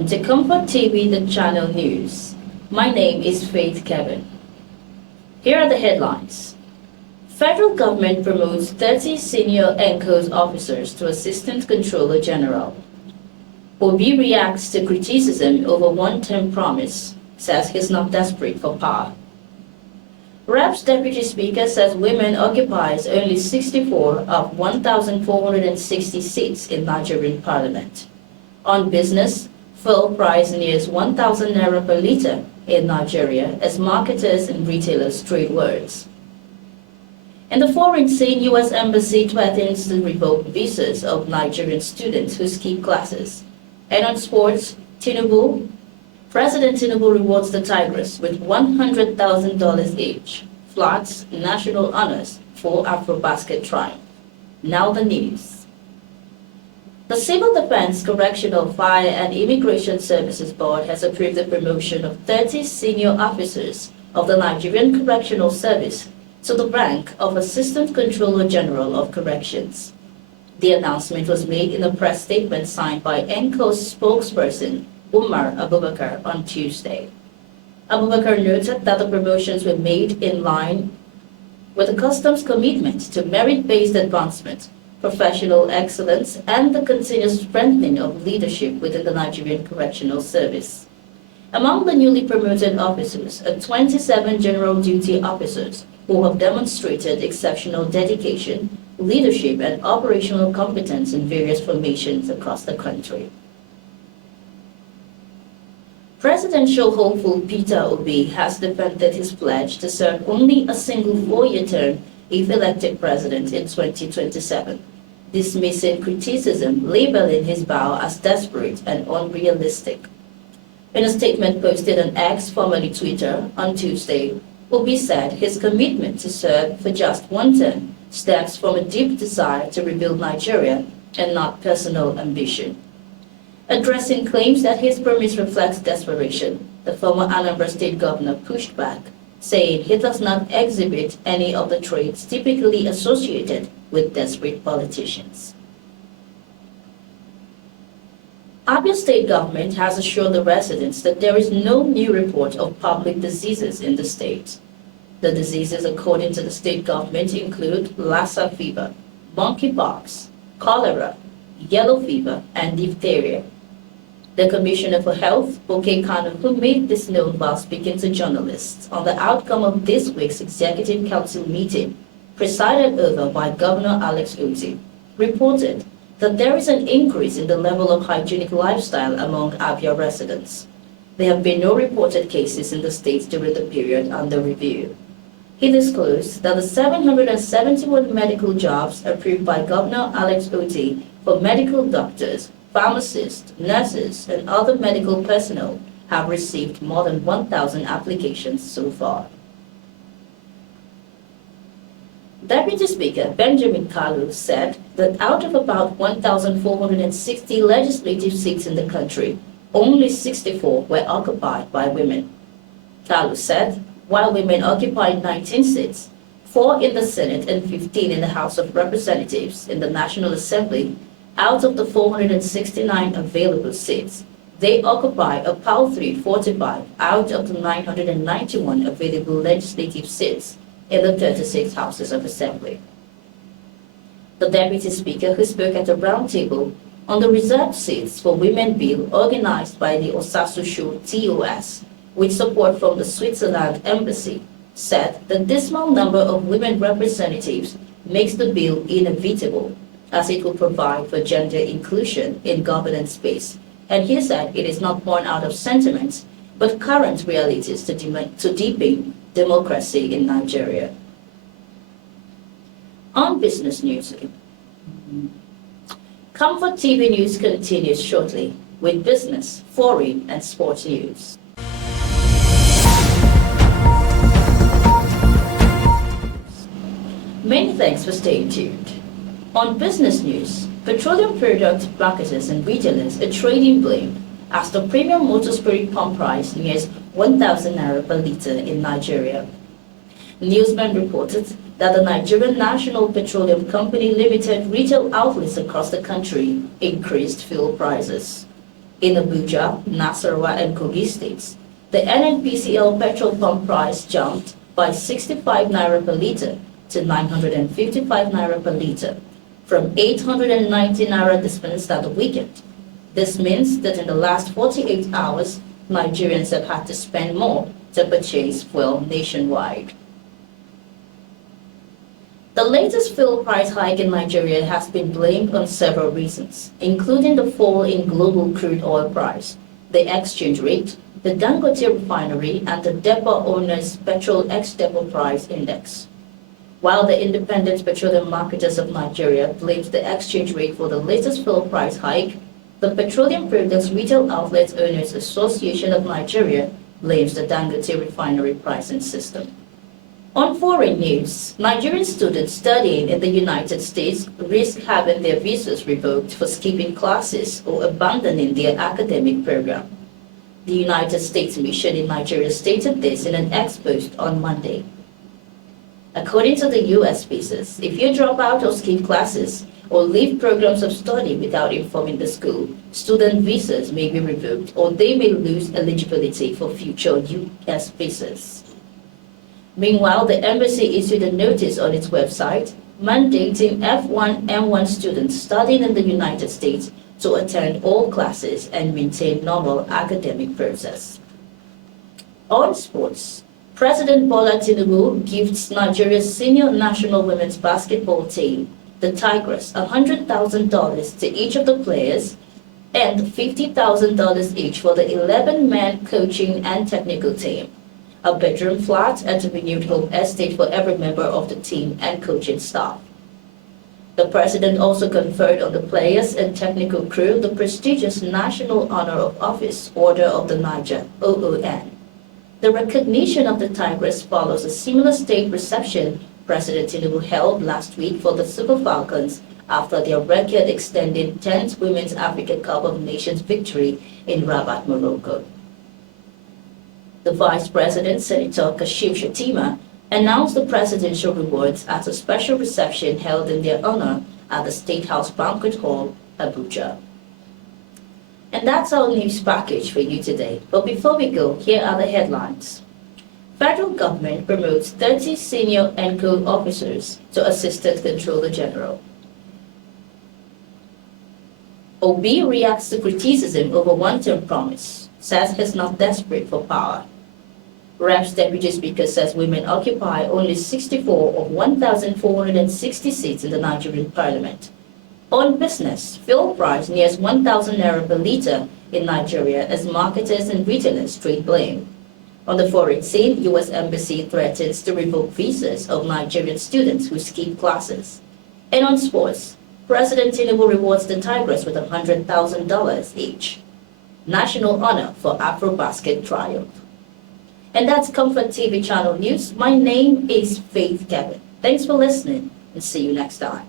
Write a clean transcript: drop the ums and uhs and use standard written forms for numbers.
Welcome to Comfort TV, the channel news. My name is Faith Kevin. Here are the headlines. Federal government promotes 30 senior ENCOS officers to Assistant Controller General. Obi reacts to criticism over one-term promise, says he's not desperate for power. Reps Deputy Speaker says women occupies only 64 of 1,460 seats in Nigerian Parliament. On business, fuel price nears 1,000 naira per litre in Nigeria as marketers and retailers trade words. In the foreign scene, U.S. Embassy threatens to revoke visas of Nigerian students who skip classes. And on sports, President Tinubu rewards the Tigers with $100,000 each, flats national honors for Afrobasket triumph. Now the news. The Civil Defense, Correctional, Fire and Immigration Services Board has approved the promotion of 30 senior officers of the Nigerian Correctional Service to the rank of Assistant Controller General of Corrections. The announcement was made in a press statement signed by ENCO's spokesperson, Umar Abubakar, on Tuesday. Abubakar noted that the promotions were made in line with the Customs' commitment to merit-based advancement, professional excellence, and the continuous strengthening of leadership within the Nigerian Correctional Service. Among the newly promoted officers are 27 general duty officers who have demonstrated exceptional dedication, leadership, and operational competence in various formations across the country. Presidential hopeful Peter Obi has defended his pledge to serve only a single four-year term if elected president in 2027, dismissing criticism, labeling his vow as desperate and unrealistic. In a statement posted on X, formerly Twitter, on Tuesday, Obi said his commitment to serve for just one term stems from a deep desire to rebuild Nigeria and not personal ambition. Addressing claims that his promise reflects desperation, the former Anambra State governor pushed back, saying he does not exhibit any of the traits typically associated with desperate politicians. Abia State government has assured the residents that there is no new report of public diseases in the state. The diseases, according to the state government, include Lassa fever, monkeypox, cholera, yellow fever, and diphtheria. The Commissioner for Health, Boke Kanu, who made this known while speaking to journalists on the outcome of this week's Executive Council meeting, presided over by Governor Alex Otti, reported that there is an increase in the level of hygienic lifestyle among Abia residents. There have been no reported cases in the state during the period under review. He disclosed that the 771 medical jobs approved by Governor Alex Otti for medical doctors, pharmacists, nurses, and other medical personnel have received more than 1,000 applications so far. Deputy Speaker Benjamin Kalu said that out of about 1,460 legislative seats in the country, only 64 were occupied by women. Kalu said while women occupied 19 seats, 4 in the Senate and 15 in the House of Representatives in the National Assembly, out of the 469 available seats, they occupy a paltry 45 out of the 991 available legislative seats in the 36 Houses of Assembly. The Deputy Speaker, who spoke at a roundtable on the reserved seats for women bill organized by the Osasushu TOS, with support from the Switzerland Embassy, said the dismal number of women representatives makes the bill inevitable, as it will provide for gender inclusion in governance space, and he said it is not born out of sentiments, but current realities to deepen democracy in Nigeria. On business news, Comfort TV News continues shortly with business, foreign, and sports news. Many thanks for staying tuned. On business news, petroleum product marketers and retailers are trading blame as the premium motor spirit pump price nears 1,000 naira per litre in Nigeria. Newsman reported that the Nigerian National Petroleum Company Limited retail outlets across the country increased fuel prices. In Abuja, Nasarawa, and Kogi states, the NNPCL petrol pump price jumped by 65 naira per litre to 955 naira per litre, from 890 naira dispensed at the weekend. This means that in the last 48 hours, Nigerians have had to spend more to purchase fuel nationwide. The latest fuel price hike in Nigeria has been blamed on several reasons, including the fall in global crude oil price, the exchange rate, the Dangote refinery, and the depot owners' petrol ex-depot price index. While the Independent Petroleum Marketers of Nigeria blames the exchange rate for the latest fuel price hike, the Petroleum Products Retail Outlets Owners Association of Nigeria blames the Dangote refinery pricing system. On foreign news, Nigerian students studying in the United States risk having their visas revoked for skipping classes or abandoning their academic program. The United States Mission in Nigeria stated this in an ex-post on Monday. According to the U.S. visas, if you drop out or skip classes or leave programs of study without informing the school, student visas may be revoked or they may lose eligibility for future U.S. visas. Meanwhile, the embassy issued a notice on its website mandating F1/M1 students studying in the United States to attend all classes and maintain normal academic process. On sports, President Bola Tinubu gifts Nigeria's senior national women's basketball team, the Tigress, $100,000 to each of the players and $50,000 each for the 11-man coaching and technical team, a bedroom flat at a renewed home estate for every member of the team and coaching staff. The president also conferred on the players and technical crew the prestigious National Honor of Office Order of the Niger, OON. The recognition of the Tigress follows a similar state reception President Tinubu held last week for the Super Falcons after their record-extending 10th Women's Africa Cup of Nations victory in Rabat, Morocco. The Vice President, Senator Kashif Shettima, announced the presidential rewards at a special reception held in their honor at the State House Banquet Hall, Abuja. And that's our news package for you today. But before we go, here are the headlines. Federal government promotes 30 senior ENCO officers to Assistant Controller General. Obi reacts to criticism over one-term promise, says he's not desperate for power. Reps Deputy Speaker says women occupy only 64 of 1,460 seats in the Nigerian Parliament. On business, fuel price nears 1,000 naira per litre in Nigeria as marketers and retailers trade blame. On the foreign scene, U.S. Embassy threatens to revoke visas of Nigerian students who skip classes. And on sports, President Tinubu rewards the Tigress with $100,000 each. National honor for AfroBasket triumph. And that's Comfort TV Channel News. My name is Faith Kevin. Thanks for listening and see you next time.